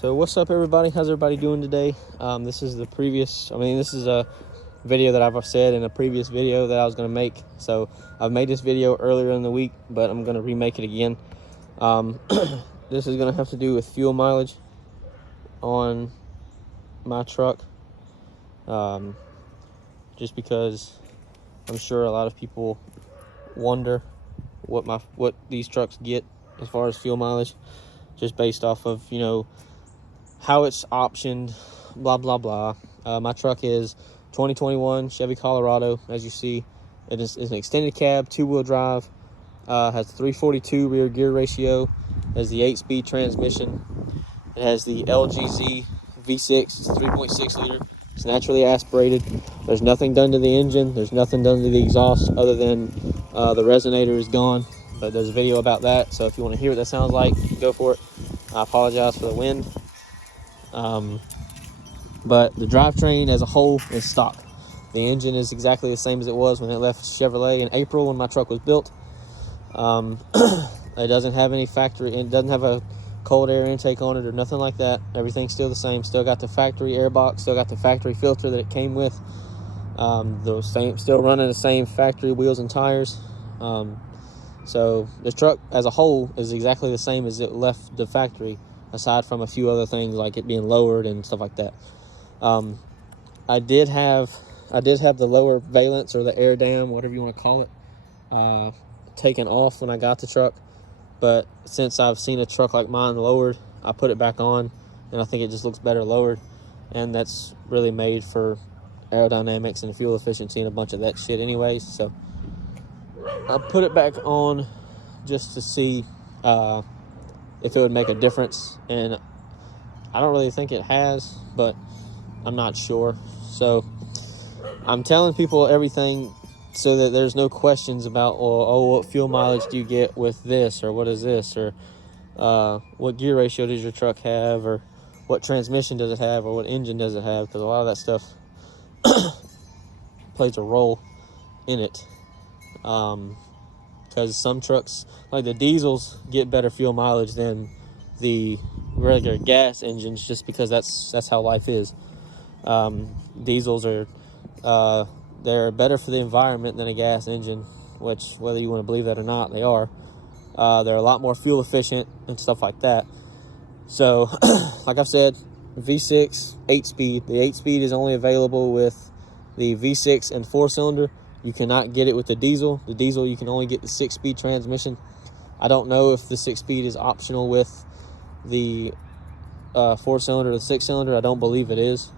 So what's up, everybody? How's everybody doing today? This is a video that I've said in a previous video that I was going to make. So I've made this video earlier in the week, but I'm going to remake it again. This is going to have to do with fuel mileage on my truck. Just because I'm sure a lot of people wonder what these trucks get as far as fuel mileage, just based off of, how it's optioned, blah, blah, blah. My truck is 2021 Chevy Colorado. As you see, it's an extended cab, 2-wheel drive, has 342 rear gear ratio, has the 8-speed transmission. It has the LGZ V6, it's 3.6 liter. It's naturally aspirated. There's nothing done to the engine. There's nothing done to the exhaust other than the resonator is gone. But there's a video about that. So if you want to hear what that sounds like, go for it. I apologize for the wind. But the drivetrain as a whole is stock. The engine is exactly the same as it was when it left Chevrolet in April when my truck was built. It doesn't have any factory, it doesn't have a cold air intake on it or nothing like that. Everything's still the same. Still got the factory air box, still got the factory filter that it came with. Still running the same factory wheels and tires. So the truck as a whole is exactly the same as it left the factory, aside from a few other things like it being lowered and stuff like that. I did have the lower valence, or the air dam, whatever you want to call it, taken off when I got the truck. But since I've seen a truck like mine lowered, I put it back on, and I think it just looks better lowered. And that's really made for aerodynamics and fuel efficiency and a bunch of that shit anyways. So I put it back on just to see if it would make a difference. And I don't really think it has, but I'm not sure. So I'm telling people everything so that there's no questions about, what fuel mileage do you get with this, or what is this, or what gear ratio does your truck have, or what transmission does it have, or what engine does it have, because a lot of that stuff plays a role in it. Because some trucks, like the diesels, get better fuel mileage than the regular gas engines, just because that's how life is. Diesels are they're better for the environment than a gas engine, which, whether you want to believe that or not, they are. They're a lot more fuel efficient and stuff like that. So like I've said, V6 8-speed. The 8-speed is only available with the V6 and 4-cylinder. You cannot get it with the diesel. The diesel, you can only get the 6-speed transmission. I don't know if the 6-speed is optional with the 4-cylinder or the 6-cylinder. I don't believe it is,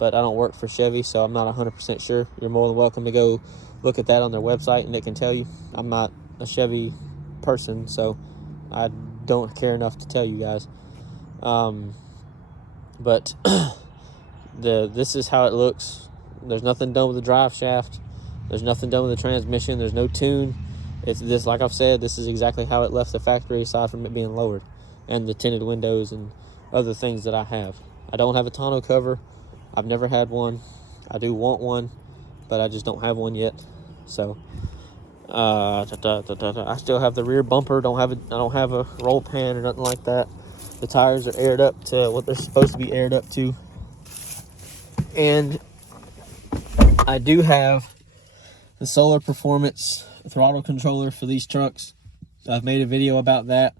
but I don't work for Chevy, so I'm not 100% sure. You're more than welcome to go look at that on their website, and they can tell you. I'm not a Chevy person, so I don't care enough to tell you guys. But this is how it looks. There's nothing done with the drive shaft. There's nothing done with the transmission. There's no tune. It's this, like I've said, this is exactly how it left the factory, aside from it being lowered and the tinted windows and other things that I have. I don't have a tonneau cover. I've never had one. I do want one, but I just don't have one yet. So I still have the rear bumper. I don't have a roll pan or nothing like that. The tires are aired up to what they're supposed to be aired up to. And I do have the Solar Performance throttle controller for these trucks. I've made a video about that.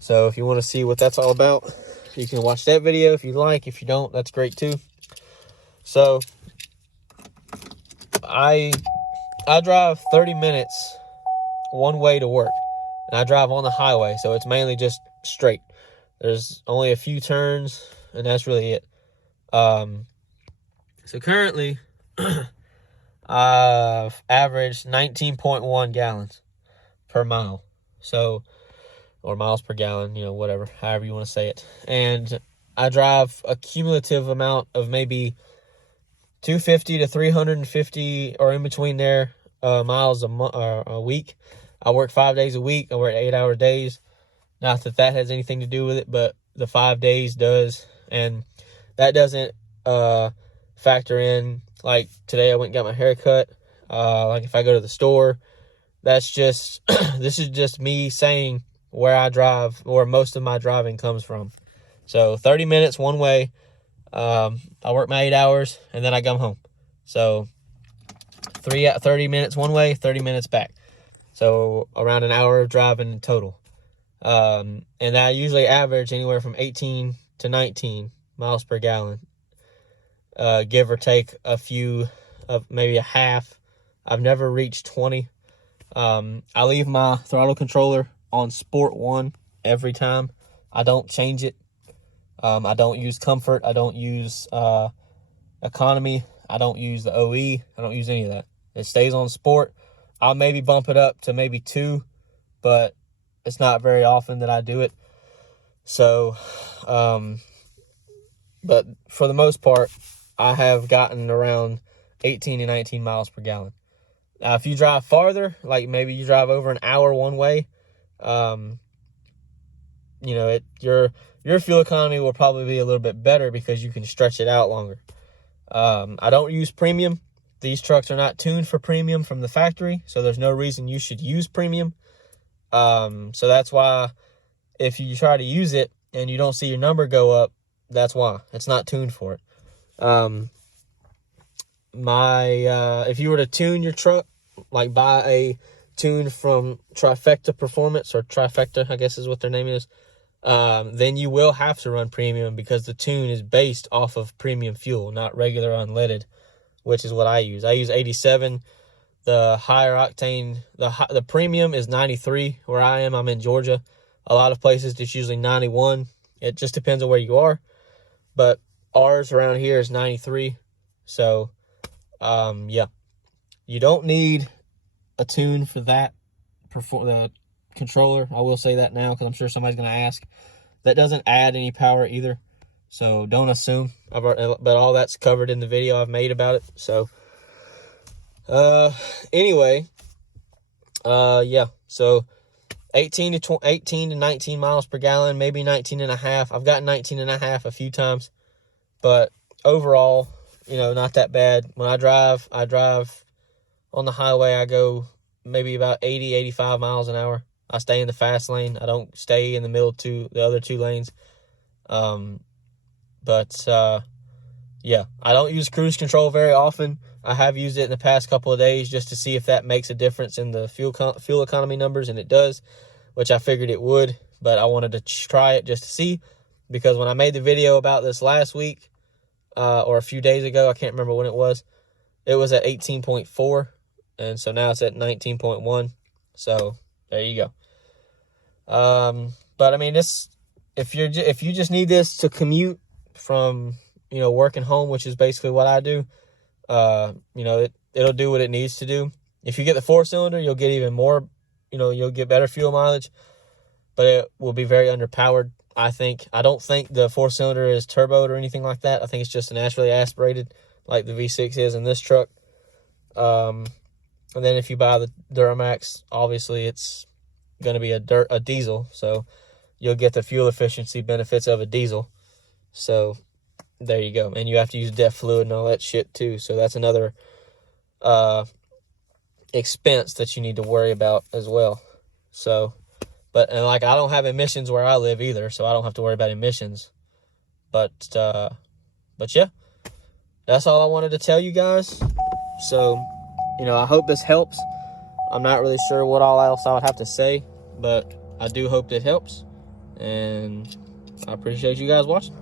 So if you want to see what that's all about, you can watch that video if you like. If you don't, that's great too. So I drive 30 minutes one way to work, and I drive on the highway, so it's mainly just straight. There's only a few turns, and that's really it. So currently I've averaged 19.1 gallons per mile. So, or miles per gallon, whatever, however you want to say it. And I drive a cumulative amount of maybe 250 to 350, or in between there, miles a week. I work 5 days a week. I work 8-hour days. Not that that has anything to do with it, but the 5 days does. And that doesn't factor in, like today I went and got my hair cut. Like if I go to the store, that's just, this is just me saying where I drive, where most of my driving comes from. So 30 minutes one way. I work my 8 hours and then I come home. So 30 minutes one way, 30 minutes back. So around an hour of driving in total. And I usually average anywhere from 18 to 19 miles per gallon. Give or take a few, of maybe a half. I've never reached 20. I leave my throttle controller on Sport 1 every time. I don't change it. I don't use comfort. I don't use economy. I don't use the OE. I don't use any of that. It stays on Sport. I'll maybe bump it up to maybe 2, but it's not very often that I do it. So, but for the most part, I have gotten around 18 to 19 miles per gallon. If you drive farther, like maybe you drive over an hour one way, you know, your fuel economy will probably be a little bit better because you can stretch it out longer. I don't use premium. These trucks are not tuned for premium from the factory, so there's no reason you should use premium. So that's why if you try to use it and you don't see your number go up, that's why. It's not tuned for it. If you were to tune your truck, like buy a tune from Trifecta Performance, or Trifecta, I guess is what their name is, then you will have to run premium because the tune is based off of premium fuel, not regular unleaded, which is what I use. I use 87. The higher octane, the premium is 93 where I am. I'm in Georgia. A lot of places it's usually 91. It just depends on where you are. But ours around here is 93. So, yeah. You don't need a tune for that, the controller. I will say that now because I'm sure somebody's going to ask. That doesn't add any power either. So don't assume. But all that's covered in the video I've made about it. So, anyway, yeah. So 18 to 19 miles per gallon, maybe 19 and a half. I've gotten 19 and a half a few times, but overall, you know, not that bad. When I drive on the highway, I go maybe about 80, 85 miles an hour. I stay in the fast lane. I don't stay in the middle to the other 2 lanes. Yeah, I don't use cruise control very often. I have used it in the past couple of days just to see if that makes a difference in the fuel economy numbers, and it does, which I figured it would, but I wanted to try it just to see, because when I made the video about this last week, or a few days ago, I can't remember when it was at 18.4, and so now it's at 19.1, so there you go. But I mean, if you just need this to commute from, you know, working home, which is basically what I do, you know, it'll do what it needs to do. If you get the 4-cylinder, you'll get even more, you know, you'll get better fuel mileage, but it will be very underpowered, I think. I don't think the 4-cylinder is turboed or anything like that. I think it's just naturally aspirated like the V6 is in this truck. And then if you buy the Duramax, obviously it's going to be a diesel, so you'll get the fuel efficiency benefits of a diesel. So there you go. And you have to use DEF fluid and all that shit too. So that's another expense that you need to worry about as well. So, and like, I don't have emissions where I live either, so I don't have to worry about emissions. But yeah, that's all I wanted to tell you guys. So, you know, I hope this helps. I'm not really sure what all else I would have to say, but I do hope it helps. And I appreciate you guys watching.